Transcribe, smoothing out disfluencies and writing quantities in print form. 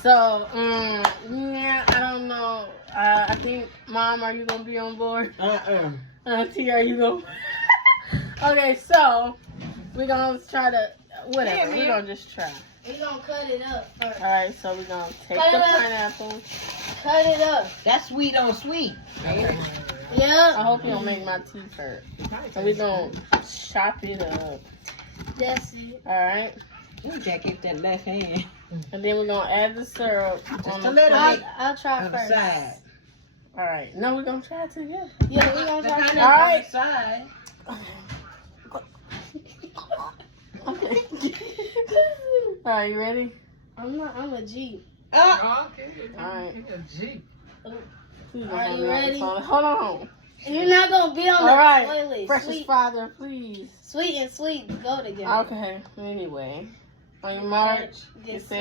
So, yeah, I don't know. I think, Mom, are you gonna be on board? Auntie, are you gonna? Okay, so we're gonna try to whatever. We're gonna just try. We're gonna cut it up first. All right, so we're gonna take Cut the it up. pineapple. Cut it up. That's sweet on sweet. Okay. Yeah. I hope you don't make my teeth hurt. So we're gonna chop it up. That's it. All right, Ooh, Jack, get that left hand. and then we're gonna add the syrup Just on a the little plate. bit I'll try on the first. side. All right, now we're gonna try it together. Yeah, we're gonna The try pineapple first. All right. on the side. Okay. All right, you ready? I'm a G. Okay. All right. Please don't Are hold you me on ready? this phone. Hold on. You're not gonna be on All the right, playlist. precious Sweet, Father, please. sweet and sweet go together. Okay. Anyway, on your march, Get get set.